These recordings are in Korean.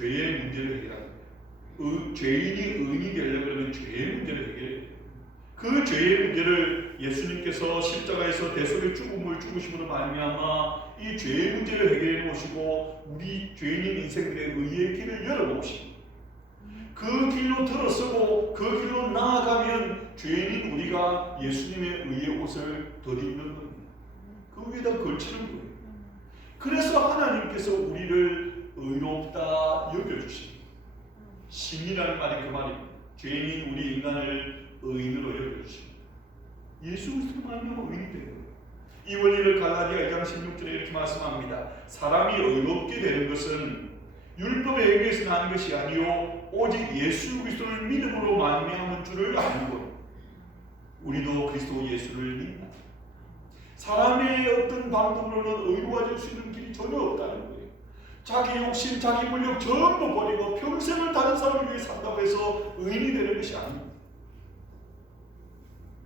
죄의 문제를 해결하는 거예요. 의, 죄인이 의인이 되려고 그러면 죄의 문제를 해결해야 돼요. 그 죄의 문제를 예수님께서 십자가에서 대속의 죽음을 죽으심으로 말미암아 이 죄의 문제를 해결해 놓으시고 우리 죄인인 인생들의 의의 길을 열어 놓으시고 그 길로 들어서고 그 길로 나아가면 죄인인 우리가 예수님의 의의 옷을 덧입는 겁니다. 그 위에다 걸치는 거예요. 그래서 하나님께서 우리를 의롭다 여겨주십니다. 신이라는 말이 그 말입니다. 죄인인 우리 인간을 의인으로 여겨주십니다. 예수 그리스도 말미암아 의인이 되는. 이 원리를 갈라디아 2장 16절에 이렇게 말씀합니다. 사람이 의롭게 되는 것은 율법에 의해서 나는 것이 아니요 오직 예수 그리스도를 믿음으로 말미암은 줄을 아는 것. 우리도 그리스도 예수를 믿나? 사람의 어떤 방법으로는 의로워질 수 있는 길이 전혀 없다는 거예요. 자기 욕심, 자기 물욕 전부 버리고 평생을 다른 사람을 위해 산다고 해서 의인이 되는 것이 아닙니다.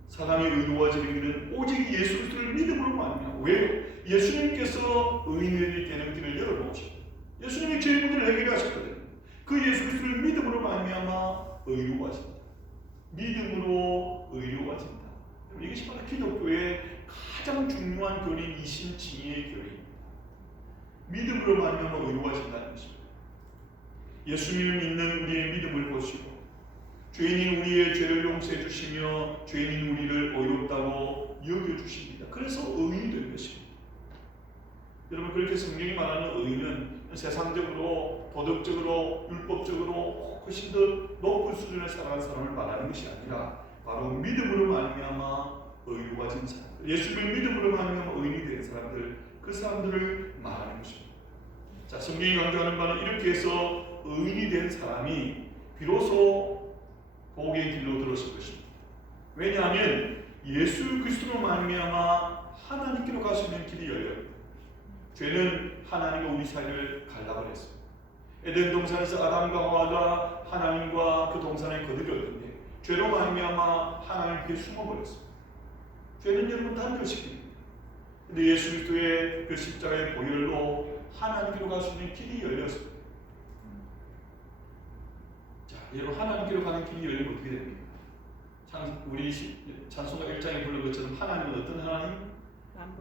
사람이 의로워지는 길은 오직 예수 그리스도를 믿음으로 말미암아 왜요? 예수님께서 의인이 되는 길을 열어놓으시고 예수님이 죄 문제를 해결하셨거든요. 그 예수 그리스도를 믿음으로 말미암아 의로워진다. 믿음으로 의로워진다. 이것이 바로 기독교의 가장 중요한 교리인 이심칭의 교리입니다. 믿음으로 말미암아 의로워진다는 것입니다. 예수님을 믿는 우리의 믿음을 보시고 죄인인 우리의 죄를 용서해 주시며 죄인인 우리를 의롭다고 여겨 주십니다. 그래서 의인이 된 것입니다. 여러분 그렇게 성경이 말하는 의인은 세상적으로 도덕적으로 율법적으로 훨씬 더 높은 수준의 살아간 사람을 말하는 것이 아니라 바로 믿음으로 말미암아 의로워진 사람, 예수를 믿음으로 말미암아 의인이 된 사람들, 그 사람들을 말하는 것입니다. 자, 성경이 강조하는 바는 이렇게 해서 의인이 된 사람이 비로소 복의 길로 들었을 것입니다. 왜냐하면 예수 그리스도로 말미암아 하나님께로 갈 수 있는 길이 열려요. 죄는 하나님과 우리 사이를 갈라버렸어요. 에덴 동산에서 아담과 하와가 하나님과 그 동산에 거듭렸는데 죄로 말미암아 하나님께 숨어버렸어요. 죄는 여러분 단절시킵니다. 근데 예수 그리스도의 그 십자가의 보혈로 하나님께로 갈 수 있는 길이 열렸어요. 자, 여러분 하나님께로 가는 길이 열리면 어떻게 됩니까? 찬, 우리 시- 찬송가 1장에 부른 것처럼 하나님은 어떤 하나님?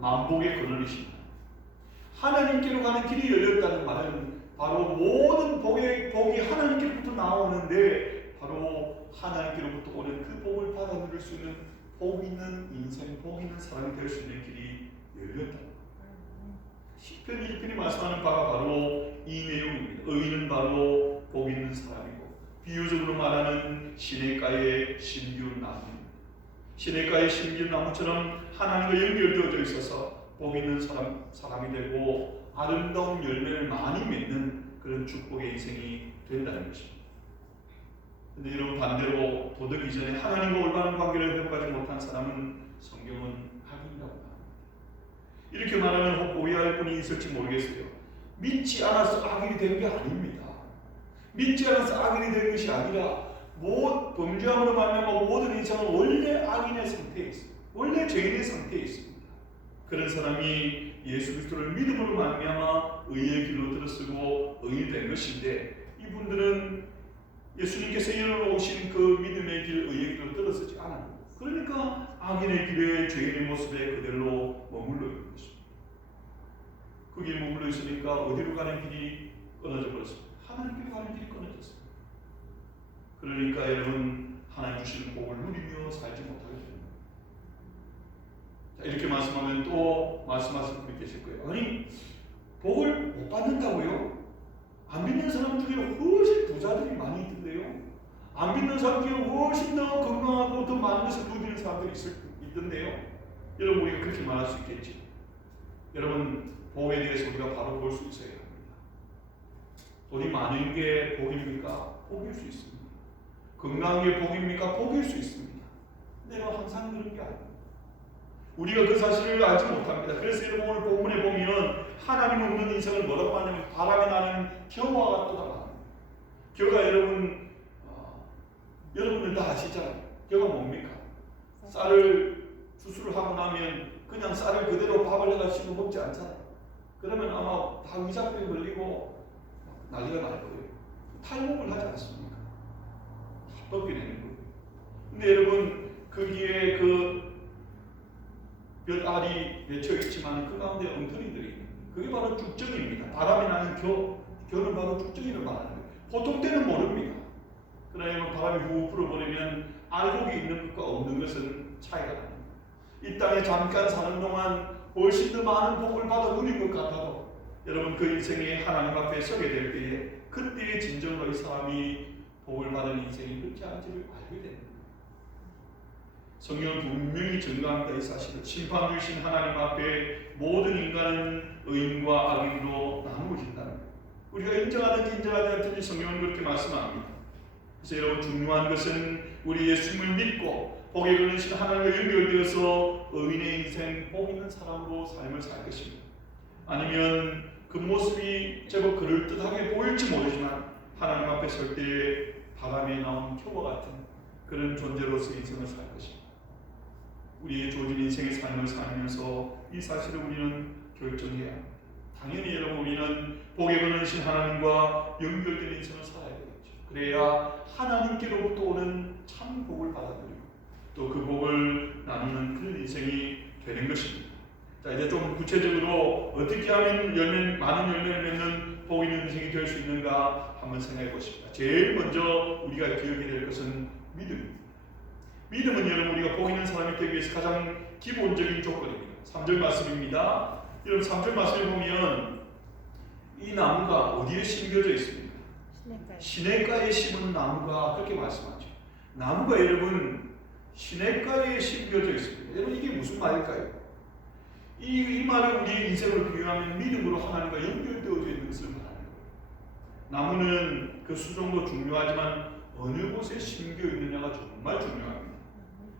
만복의 근원이십니다. 하나님께로 가는 길이 열렸다는 말은 바로 모든 복의 복이 하나님께로부터 나오는데 바로 하나님께로부터 오는 그 복을 받아 누릴 수 있는 복 있는 인생, 복 있는 사람이 될 수 있는 길이 열렸다. 시편 1편이 말씀하는 바가 바로 이 내용입니다. 의인은 바로 복 있는 사람이고 비유적으로 말하는 시냇가의 신기운 나무입니다. 시냇가의 신기운 나무처럼 하나님과 연결되어져 있어서 복 있는 사람, 사람이 되고 아름다운 열매를 많이 맺는 그런 축복의 인생이 된다는 것입니다. 근데 여러분 반대로 도덕 이전에 하나님과 올바른 관계를 회복하지 못한 사람은 성경은. 이렇게 말하면 혹 오해할 분이 있을지 모르겠어요. 믿지 않아서 악인이 된 게 아닙니다. 믿지 않아서 악인이 된 것이 아니라 모 범죄함으로 말미암아 모든 인생은 원래 악인의 상태에 있습니다. 원래 죄인의 상태에 있습니다. 그런 사람이 예수 그리스도를 믿음으로 말미암아 의의 길로 들어서고 의인이 된 것인데 이분들은 예수님께서 열어놓으신 그 믿음의 길, 의의 길로 들어서지 않아요. 그러니까 악인의 길에 죄인의 모습에 그대로 머물러 있는 것입니다. 거기에 머물러 있으니까 어디로 가는 길이 끊어져 버렸습니다. 하나님께로 가는 길이 끊어졌습니다. 그러니까 여러분 하나님 주시는 복을 누리며 살지 못하게 됩니다. 자, 이렇게 말씀하면 또 말씀하실 분이 계실 거예요. 아니 복을 못 받는다고요? 안 믿는 사람 중에 훨씬 부자들이 많이 있던데요. 안 믿는 사람 중에 훨씬 더 건강하고 더 많은 것을 누리는 사람들이 있을, 있던데요. 여러분 우리가 그렇게 말할 수 있겠지. 여러분 복에 대해서 우리가 바로 볼 수 있어야 합니다. 돈이 많은 게 복입니까? 복일 수 있습니다. 건강한 게 복입니까? 복일 수 있습니다. 내가 항상 그런 게 아닙니다. 우리가 그 사실을 알지 못합니다. 그래서 여러분 오늘 본문에 보면 하나님 없는 인생을 뭐라고 하냐면 바람에 나는 겨와 같도다. 겨가 여러분 어, 여러분들 다 아시잖아요. 겨가 뭡니까? 쌀을 추수를 하고 나면 그냥 쌀을 그대로 밥을 해가지고 먹지 않잖아요. 그러면 아마 다 위장병 걸리고 난리가 날 거예요. 탈곡을 하지 않습니까? 덮게 되는 거예요. 근데 여러분 거기에 그 몇 알이 맺혀 있지만 그 가운데 엉터리들이 있는. 그게 바로 쭉정입니다. 바람이 나는 겨, 겨는 바로 쭉정이를 말하는 거예요. 보통 때는 모릅니다. 그러나 바람이 후 불어버리면 알곡이 있는 것과 없는 것은 차이가 납니다. 이 땅에 잠깐 사는 동안 훨씬 더 많은 복을 받아 누린 것 같아도 여러분 그 인생에 하나님 앞에 서게 될 때에 그때의 진정으로 이 사람이 복을 받은 인생이 그렇지 않지를 알게 됩니다. 성경은 분명히 증거합니다. 이 사실을 심판 주신 하나님 앞에 모든 인간은 의인과 악인으로 나누어진다는. 우리가 인정하든지 인정하지 않든지 성경은 그렇게 말씀합니다. 그래서 여러분 중요한 것은 우리 예수님을 믿고 복에 걸리신 하나님과 연결되어서 의인의 인생, 복 있는 사람으로 삶을 살 것입니다. 아니면 그 모습이 제법 그럴듯하게 보일지 모르지만 하나님 앞에 설 때에 바람에 나온 표와 같은 그런 존재로서 인생을 살 것입니다. 우리의 조진 인생의 삶을 살면서 이 사실을 우리는 결정해야 합니다. 당연히 여러분 우리는 복에 걸리신 하나님과 연결된 인생을 살아야 되겠죠. 그래야 하나님께로부터 오는 참 복을 받아들이고 또 그 복을 나누는 그런 인생이 되는 것입니다. 자 이제 좀 구체적으로 어떻게 하면 열매 많은 열매를 맺는 복 있는 인생이 될 수 있는가 한번 생각해 보십시다. 제일 먼저 우리가 기억해야 될 것은 믿음입니다. 믿음은 여러분 우리가 복 있는 사람이 되기 위해서 가장 기본적인 조건입니다. 3절 말씀입니다. 여러분 3절 말씀을 보면 이 나무가 어디에 심겨져 있습니까? 시냇가에 심은 나무가 그렇게 말씀하죠. 나무가 여러분 시냇가에 심겨져 있습니다. 여러분 이게 무슨 말일까요? 이, 이 말을 우리의 인생으로 비유하면 믿음으로 하나님과 연결되어져 있는 것을 거예요. 나무는 그 수종도 중요하지만 어느 곳에 심겨 있느냐가 정말 중요합니다.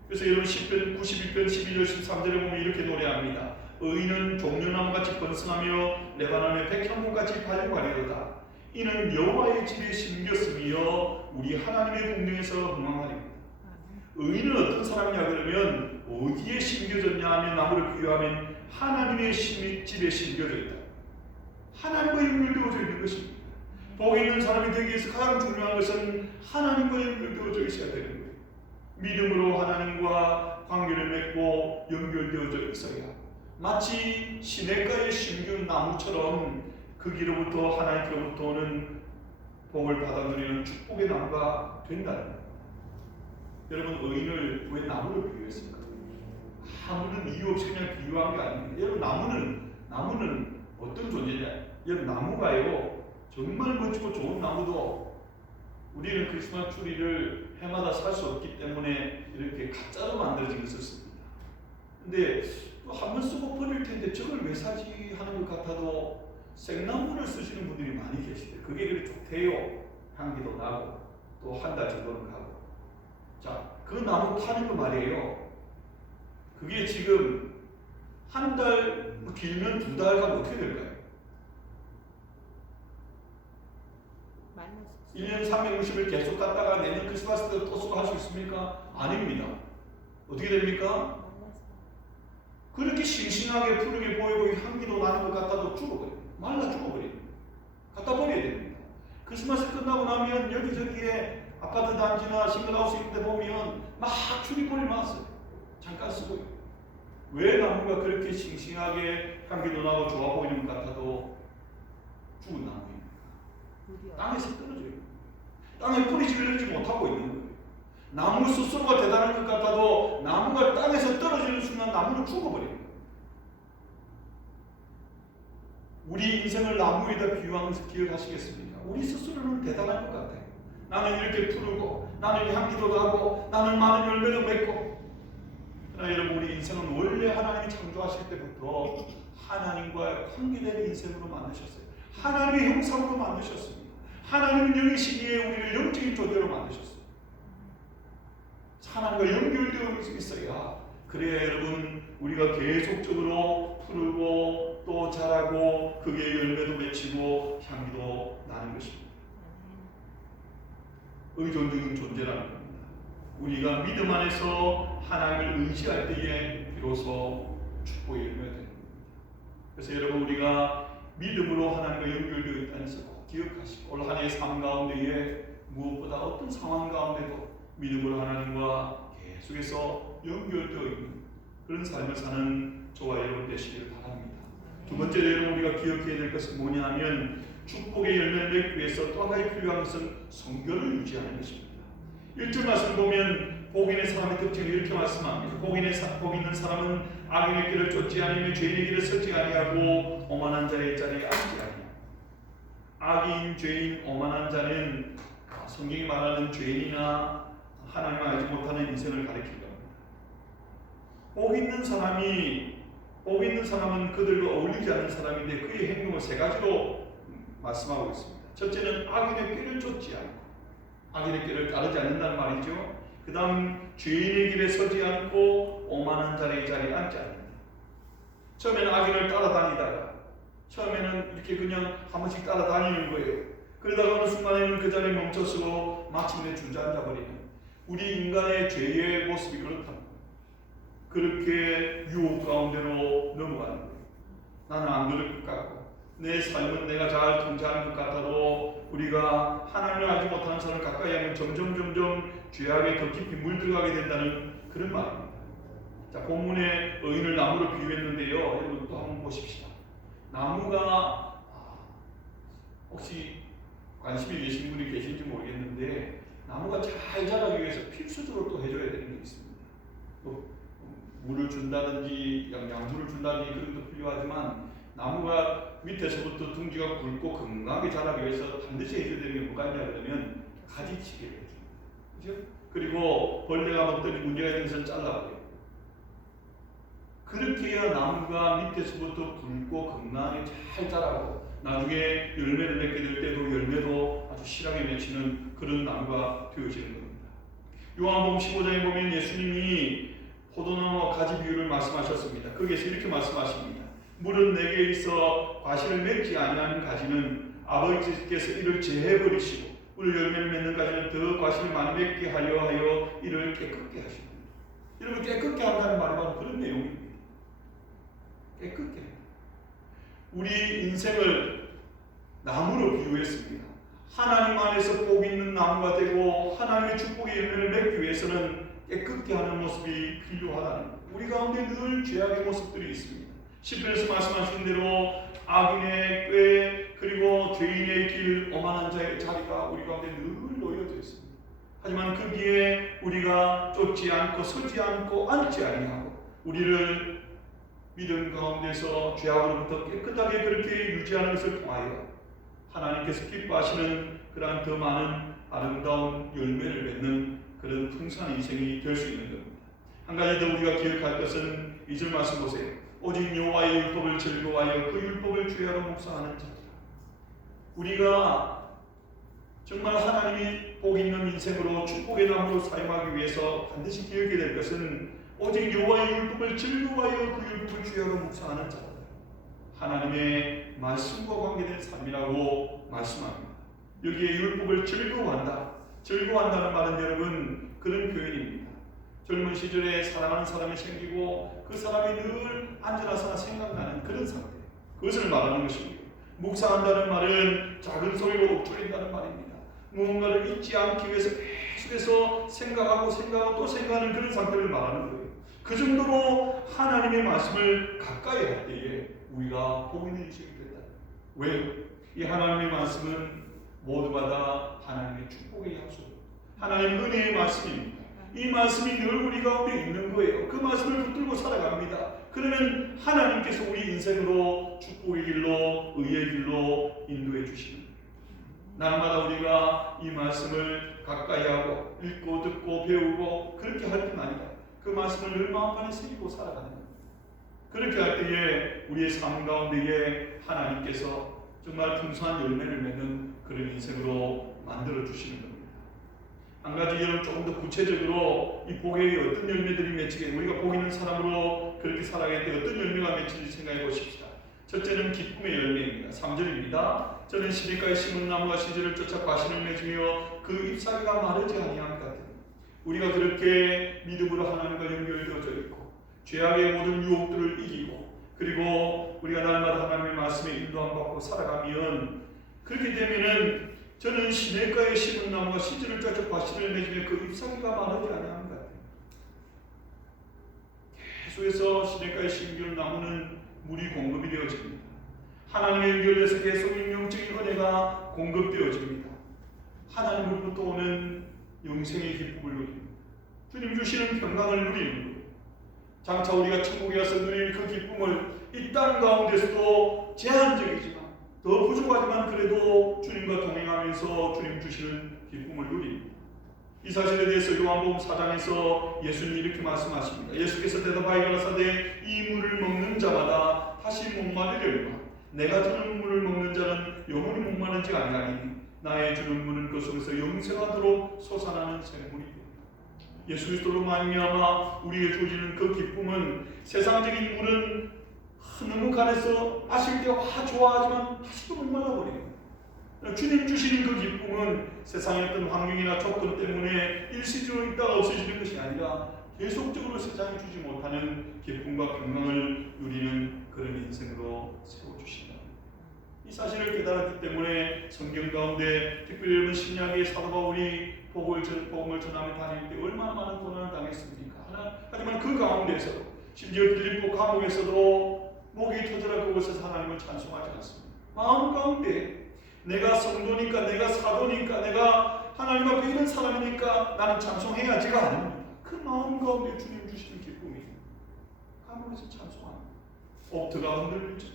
그래서 여러분 10편 91편 12절 13절에 보면 이렇게 노래합니다. 의인은 종려나무같이 번성하며 레바논의 백향목같이 발육하리로다. 이는 여호와의 집에 심겼으며 우리 하나님의 공중에서 흥망하리로다. 의인은 어떤 사람이냐 그러면 어디에 심겨졌냐 하면 나무를 비유하면 하나님의 심- 집에 심겨져 있다. 하나님과 연결되어져 있는 것입니다. 복 있는 사람이 되기 위해서 가장 중요한 것은 하나님과 연결되어져 있어야 되는 거예요. 믿음으로 하나님과 관계를 맺고 연결되어져 있어야 마치 시냇가에 심겨진 나무처럼 그 길로부터 하나님께로부터 오는 복을 받아들이는 축복의 나무가 된다는 거예요. 여러분 의인을 왜 나무를 비유했습니까? 아무런 이유 없이 그냥 비유한 게 아닙니다. 여러분 나무는 나무는 어떤 존재냐? 여러분 나무가요 정말 멋지고 좋은 나무도 우리는 크리스마스 트리를 해마다 살 수 없기 때문에 이렇게 가짜로 만들어진 것을 씁니다. 근데 한번 쓰고 버릴 텐데 저걸 왜 사지 하는 것 같아도 생나무를 쓰시는 분들이 많이 계시대요. 그게 그리 좋대요. 향기도 나고 또 한 달 정도는 가고. 자, 그 나무 타는 거 말이에요. 그게 지금 한 달, 뭐 길면 두 달 가면 어떻게 될까요? 말랐어. 1년 360일 계속 갔다가 내년 크리스마스 때또 쓰고 할 수 있습니까? 아닙니다. 어떻게 됩니까? 그렇게 싱싱하게 푸르게 보이고 이 향기도 나는 것 같아도 죽어버려요. 말라 죽어버립니다. 갖다 버려야 됩니다. 크리스마스 끝나고 나면 여기저기에 아파트 단지나 싱글하우스 있는 데 보면 막 출입물이 많았어요. 잠깐 쓰고요. 왜 나무가 그렇게 싱싱하게 향기도 나고 좋아 보이는 것 같아도 죽은 나무입니까? 무려. 땅에서 떨어져요. 땅에 뿌리를 내리지 못하고 있는 거예요. 나무 스스로가 대단한 것 같아도 나무가 땅에서 떨어지는 순간 나무는 죽어버려요. 우리 인생을 나무에다 것을 기억하시겠습니까? 우리 스스로는 대단한 것 같아요. 나는 이렇게 푸르고, 나는 향기도 나고, 나는 많은 열매도 맺고. 그러나 여러분, 우리 인생은 원래 하나님이 창조하실 때부터 하나님과 관계된 인생으로 만드셨어요. 하나님의 형상으로 만드셨습니다. 하나님은 영이시기에 우리를 영적인 존재로 만드셨어요. 하나님과 연결되어 있어야 그래야 여러분 우리가 계속적으로 푸르고 또 자라고 그게 열매도 맺히고 향기도 나는 것입니다. 의존적인 존재라는 겁니다. 우리가 믿음 안에서 하나님을 의지할 때에 비로소 축복의 열매가 되는 겁니다. 그래서 여러분 우리가 믿음으로 하나님과 연결되어 있다는 것을 꼭 기억하시고 올 한해의 삶 가운데에 무엇보다 어떤 상황 가운데도 믿음으로 하나님과 계속해서 연결되어 있는 그런 삶을 사는 저와 여러분 되시기를 바랍니다. 두 번째로 우리가 기억해야 될 것은 뭐냐 하면 축복의 열매를 맺기 위해서 또 하나의 필요한 것은 성결을 유지하는 것입니다. 1절 말씀 보면 복 있는 사람의 특징을 이렇게 말씀합니다. 복 있는, 사, 복 있는 사람은 악인의 길을 쫓지 아니며 죄인의 길을 서지 아니하고 오만한 자의 자리에 앉지 아니하고 악인, 죄인, 오만한 자는 성경이 말하는 죄인이나 하나님을 알지 못하는 인생을 가리키는 겁니다. 복 있는 사람이 복 있는 사람은 그들과 어울리지 않는 사람인데 그의 행동을 세 가지로 말씀하고 있습니다. 첫째는 악인의 길을 쫓지 않고 악인의 길을 따르지 않는다는 말이죠. 그 다음 죄인의 길에 서지 않고 오만한 자리의 자리에 앉지 않는다. 처음에는 악인을 따라다니다가 처음에는 이렇게 그냥 한 번씩 따라다니는 거예요. 그러다가 어느 순간에는 그 자리에 멈춰서고 마침내 주저앉아 버리는 우리 인간의 죄의 모습이 그렇다. 그렇게 유혹 가운데로 넘어가는. 나는 안 그럴 것 같고 내 삶은 내가 잘 통제하는 것 같아도 우리가 하나님을 알지 못하는 사람을 가까이 하면 점점 점점 죄악에 더 깊이 물들어가게 된다는 그런 말입니다. 자 본문에 의인을 나무로 비유했는데요. 여러분 또 한번 보십시다. 나무가 아, 혹시 관심이 계신 분이 계신지 모르겠는데 나무가 잘 자라기 위해서 필수적으로 또 해줘야 되는 게 있습니다. 또 물을 준다든지 양- 양분을 준다든지 그런 것도 필요하지만 나무가 밑에서부터 둥지가 굵고 건강하게 자라기 위해서 반드시 해줘야 되는 게 뭐가 있냐 그러면 가지치기를 해줘요. 그죠? 그리고 벌레가 먹더니 문제가 것은 잘라버려요. 그렇게 해야 나무가 밑에서부터 굵고 건강하게 잘 자라고 나중에 열매를 맺게 될 때도 열매도 아주 실하게 맺히는 그런 나무가 되어지는 겁니다. 요한복음 15장에 보면 예수님이 포도나무와 가지 비유를 말씀하셨습니다. 거기에서 이렇게 말씀하십니다. 물은 내게 있어 과실을 맺지 아니하는 가지는 아버지께서 이를 제해버리시고 물 열매를 맺는 가지는 더 과실을 많이 맺게 하려 하여 이를 깨끗게 하십니다. 여러분 깨끗게 한다는 말이 바로 그런 내용입니다. 깨끗게. 우리 인생을 나무로 비유했습니다. 하나님 안에서 복 있는 나무가 되고 하나님의 축복의 열매를 맺기 위해서는 깨끗게 하는 모습이 필요하다는 것. 우리 가운데 늘 죄악의 모습들이 있습니다. 시편에서 말씀하신 대로 악인의 꾀 그리고 죄인의 길 오만한 자의 자리가 우리 가운데 늘 놓여져 있습니다. 하지만 거기에 우리가 쫓지 않고 서지 않고 앉지 아니하고 우리를 믿음 가운데서 죄악으로부터 깨끗하게 그렇게 유지하는 것을 통하여 하나님께서 기뻐하시는 그러한 더 많은 아름다운 열매를 맺는 그런 풍성한 인생이 될 수 있는 겁니다. 한 가지 더 우리가 기억할 것은 이절 말씀 보세요. 오직 여호와의 율법을 즐거워하여 그 율법을 주야로 묵상하는 자다. 우리가 정말 하나님이 복 있는 인생으로 축복의 나무로 사용하기 위해서 반드시 기억해야 될 것은 오직 여호와의 율법을 즐거워하여 그 율법을 주야로 묵상하는 자다. 하나님의 말씀과 관계된 삶이라고 말씀합니다. 여기에 율법을 즐거워한다. 즐거워한다는 말은 여러분 그런 표현입니다. 젊은 시절에 사랑하는 사람이 생기고 그 사람이 늘 앉아나서나 생각나는 그런 상태. 그것을 말하는 것입니다. 묵상한다는 말은 작은 소리로 읊조린다는 말입니다. 무언가를 잊지 않기 위해서 계속해서 생각하고 생각하고 또 생각하는 그런 상태를 말하는 거예요. 그 정도로 하나님의 말씀을 가까이 할 때에 우리가 복 있는 인생이 된다. 왜? 이 하나님의 말씀은 모두가 다 하나님의 축복의 약속, 하나님 은혜의 말씀입니다. 이 말씀이 늘 우리 가운데 있는 거예요. 그 말씀을 붙들고 살아갑니다. 그러면 하나님께서 우리 인생으로 축복의 길로, 의의 길로 인도해 주시는. 날마다 우리가 이 말씀을 가까이 하고 읽고 듣고 배우고 그렇게 할 뿐 아니라 그 말씀을 늘 마음판에 새기고 살아가는 거예요. 그렇게 할 때에 우리의 삶 가운데에 하나님께서 정말 풍성한 열매를 맺는 그런 인생으로 만들어 주시는 겁니다. 한 가지 여러분 조금 더 구체적으로 이 복에 어떤 열매들이 맺히게 우리가 복 있는 사람으로 그렇게 살아갈 때 어떤 열매가 맺히는지 생각해 보십시다. 첫째는 기쁨의 열매입니다. 3절입니다. 저는 시냇가에 심은 나무가 시절을 쫓아 과실을 맺으며 그 잎사귀가 마르지 아니함 같은 우리가 그렇게 믿음으로 하나님과 연결되어져 있고 죄악의 모든 유혹들을 이기고 그리고 우리가 날마다 하나님의 말씀에 인도함 받고 살아가면 그렇게 되면은 저는 시냇가에 심은 나무가 시절을 짜서 과실을 맺으면 그 잎사귀가 마르지 않는 것 같아요. 계속해서 시냇가에 심은 나무는 물이 공급이 되어집니다. 하나님의 연결돼서 계속 영적인 은혜가 공급되어집니다. 하나님으로부터 오는 영생의 기쁨을 누립니다. 주님 주시는 평강을 누리는 거예요. 장차 우리가 천국에 가서 누릴 그 기쁨을 이 땅 가운데서도 제한적이지만 더 부족하지만 그래도 주님과 동행하면서 주님 주시는 기쁨을 누립니다. 이 사실에 대해서 요한복음 4장에서 예수님이 이렇게 말씀하십니다. 예수께서 대답하여 가라사대 이 물을 먹는 자마다 다시 목마르려니와 내가 주는 물을 먹는 자는 영원히 목마르지 아니하니 나의 주는 물은 그 속에서 영생하도록 솟아나는 생물이 되리라. 예수 그리스도로 말미암아 우리에게 주어지는 그 기쁨은 세상적인 물은 간해서 마실 때 와 좋아하지만 다시 또 목말라 버려요. 주님 주시는 그 기쁨은 세상의 어떤 환경이나 조건 때문에 일시적으로 있다가 없어지는 것이 아니라 계속적으로 세상이 주지 못하는 기쁨과 평강을 누리는 그런 인생으로 세워주신다. 이 사실을 깨달았기 때문에 성경 가운데 특별히 여러분 신약의 사도 바울이 복을 전, 복음을 전하며 다닐 때 얼마나 많은 고난을 당했습니까? 하나, 하지만 그 가운데서 심지어 빌립보 감옥에서도 목이 터져라 그곳에서 하나님을 찬송하지 않습니다. 마음 가운데 내가 성도니까 내가 사도니까 내가 하나님 앞에 이런 사람이니까 나는 찬송해야지가 아닙니다. 그 마음 가운데 주님 주시는 기쁨이 감옥에서 찬송합니다. 옥트가 흔들리죠.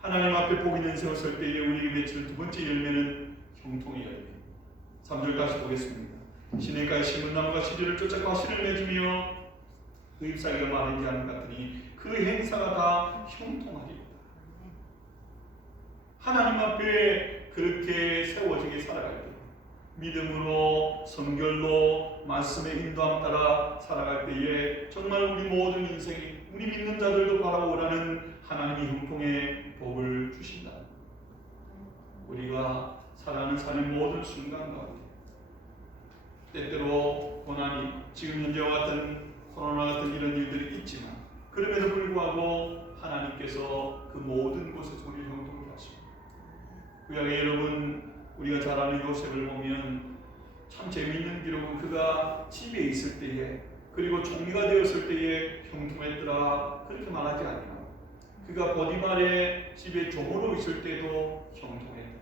하나님 앞에 복이 있는 설 때에 우리에게 맺힐 두 번째 열매는 형통의 열매. 3절 다시 보겠습니다. 시냇가에 심은 나무가 시들을 쫓아 과실을 맺으며 그 잎사귀가 마르지 않은 것 같으니 그 행사가 다 형통하리로다. 하나님 앞에 그렇게 세워지게 살아갈 때 믿음으로 성결로 말씀의 인도함 따라 살아갈 때에 정말 우리 모든 인생이 우리 믿는 자들도 바라보라는 하나님이 형통의 복을 주신다. 우리가 살아가는 삶의 모든 순간 가운데 때때로 고난이 지금 현재와 같은 코로나 같은 이런 일들이 있지만 그럼에도 불구하고 하나님께서 그 모든 곳에서 우리를 형통케 하십니다. 구약의 여러분 우리가 잘 아는 요셉을 보면 참 재미있는 기록은 그가 집에 있을 때에 그리고 종리가 되었을 때에 형통했더라 그렇게 말하지 않아요. 그가 보디말의 집에 종으로 있을 때도 형통했다.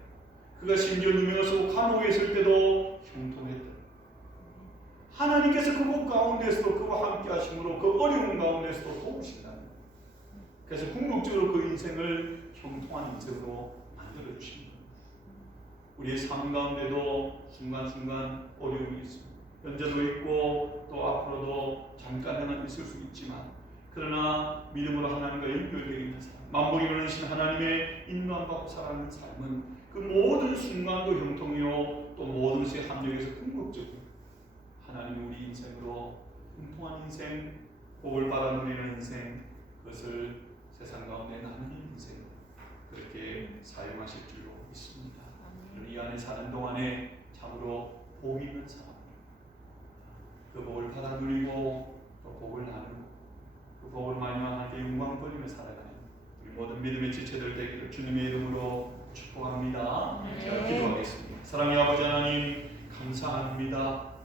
그가 심지어 누명서 감옥에 있을 때도 형통했다. 하나님께서 그곳 가운데서도 그와 함께 하심으로 그 어려운 가운데서도 도우신다. 그래서 궁극적으로 그 인생을 형통한 인생으로 만들어 주십니다. 우리의 삶 가운데도 순간순간 어려움이 있습니다. 현재도 있고 또 앞으로도 잠깐은 있을 수 있지만 그러나 믿음으로 하나님과 연결되어 있는 삶, 만복이 일어나신 하나님의 인도함 받고 살아가는 삶은 그 모든 순간도 형통이요 또 모든 것의 함정에서 궁극적으로 하나님 우리 인생으로 형통한 인생, 복을 받아 누리는 인생, 그것을 세상 가운데 나누는 인생 그렇게 사용하실 줄로 믿습니다. 이 안에 사는 동안에 참으로 복 있는 사람, 그 복을 받아 누리고 또 복을 나누고 그 복을 많이 하나님께 영광 돌리며 살아가는 우리 모든 믿음의 지체들 되기를 주님의 이름으로 축복합니다. 네. 제가 기도하겠습니다. 사랑의 아버지 하나님 감사합니다.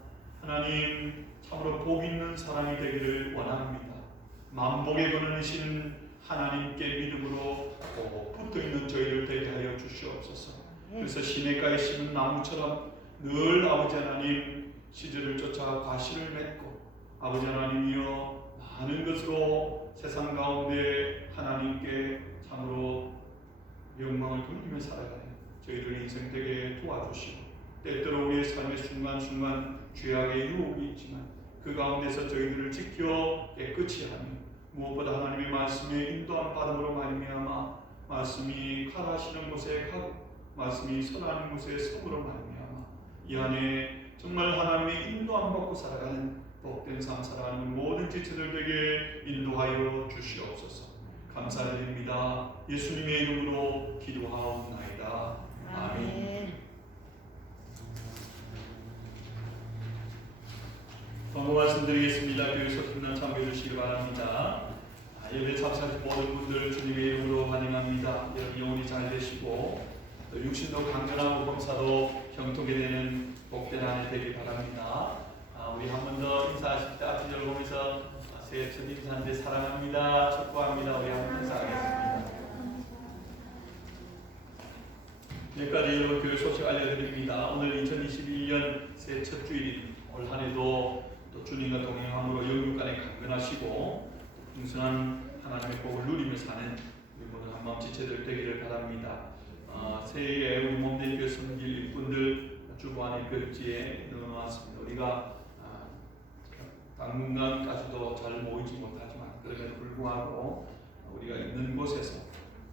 하나님 참으로 복 있는 사람이 되기를 원합니다. 만복에 거느시는 하나님께 믿음으로 꼭 붙어 있는 저희를 되게 하여 주시옵소서. 그래서 시냇가에 심은 나무처럼 늘 아버지 하나님 시절을 쫓아 과실을 맺고 아버지 하나님이여 많은 것으로 세상 가운데 하나님께 참으로 영광을 돌리며 살아가는 저희들 인생 되게 도와주시고 때때로 우리의 삶의 순간순간 죄악의 유혹이 있지만 그 가운데서 저희들을 지켜 깨끗이 하며 무엇보다 하나님의 말씀에 인도함 받음으로 말미암아 말씀이 칼하시는 곳에 가고 말씀이 선하는 곳에 섬으로 말미암아 이 안에 정말 하나님의 인도함 받고 살아가는 복된 삶 살아가는 모든 지체들에게 인도하여 주시옵소서. 감사드립니다. 예수님의 이름으로 기도하옵나이다. 아멘 광고 말씀드리겠습니다 교회에서 끝난 참고해 주시기 바랍니다 예배 참석하신 모든 분들 주님의 이름으로 환영합니다. 여러분 영혼이 잘 되시고 또 육신도 강건하고 범사도 형통이 되는 복된 한해 되길 바랍니다. 아, 우리 한 번 더 인사하실 때 앞뒤 보면서 새해 첫 인사인데 사랑합니다. 축복합니다. 우리 한 번 인사하겠습니다. 여기까지 여러분 교회 소식 알려드립니다. 오늘 2021년 새해 첫 주일인 올 한해도 또 주님과 동행함으로 영육간에 강건하시고 풍성한 하나님의 복을 누리며 사는 우리 모든 한마음 지체들 되기를 바랍니다. 어, 새해에 우리 교회 섬길 일꾼들 안에 별지에 넣어놨습니다. 우리가 아, 당분간까지도 잘 모이지 못하지만 그럼에도 불구하고 우리가 있는 곳에서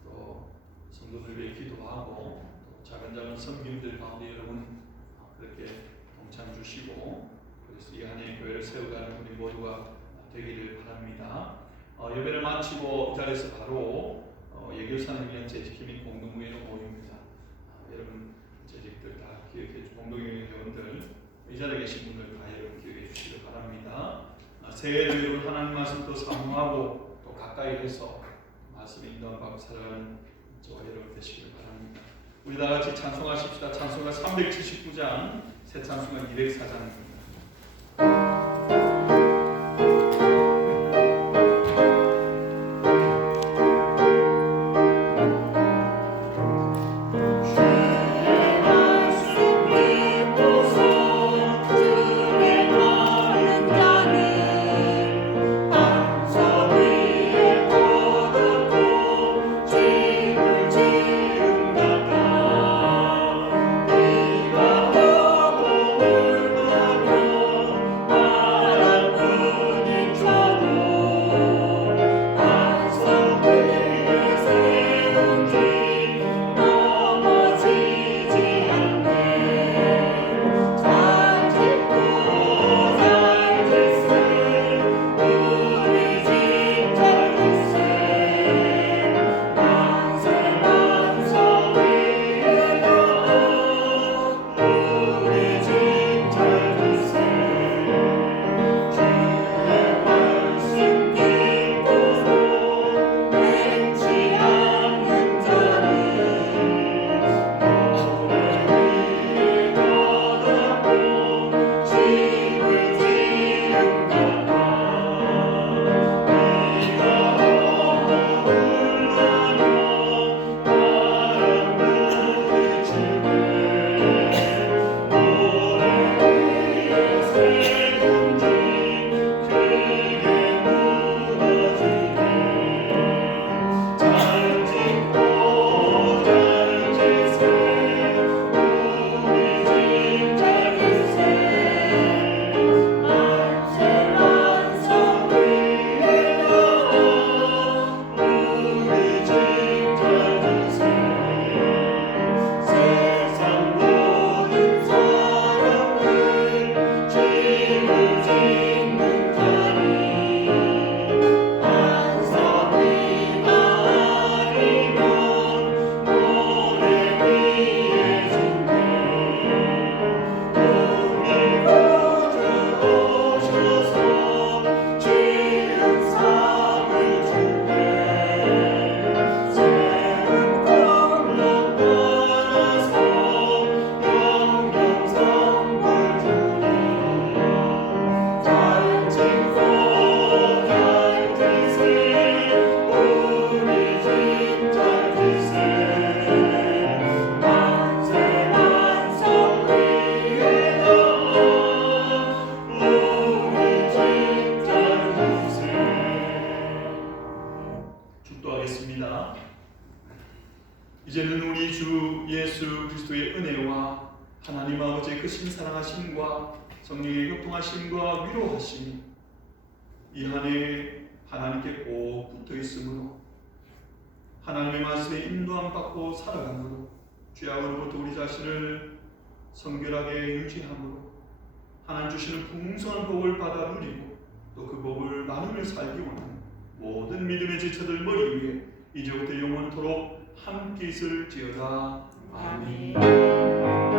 또 성도들 위해 기도하고 또 작은 작은 섬김들 가운데 여러분 아, 그렇게 동참 주시고 그래서 이 한해 교회를 세우가는 우리 모두가 되기를 바랍니다. 어, 예배를 마치고 이 자리에서 바로 어, 예결산을 위한 재직 및 공동회의로 모입니다. 아, 여러분 재직들 다 기억해 주 공동회의 회원들 이 자리에 계신 분들 다 여러분 기억해 주시기 바랍니다. 아, 새해를 여러분 하나님 말씀 또 사모하고 또 가까이 해서 말씀 인도받고 살아가는 저와 여러분 되시길 바랍니다. 우리 다 같이 찬송하십시다. 찬송가 379장, 새 찬송가 204장입니다. 축도하겠습니다. 위로하심이 이한해 하나님께 꼭 붙어 있으므로 하나님의 말씀에 인도함 받고 살아감으로 죄악으로부터 우리 자신을 성결하게 유지함으로 하나님 주시는 풍성한 복을 받아 누리고 또 그 복을 나누며 살기 원하는 모든 믿음의 지체들 머리 위에 이제부터 영원토록 함께 있을지어다 아멘.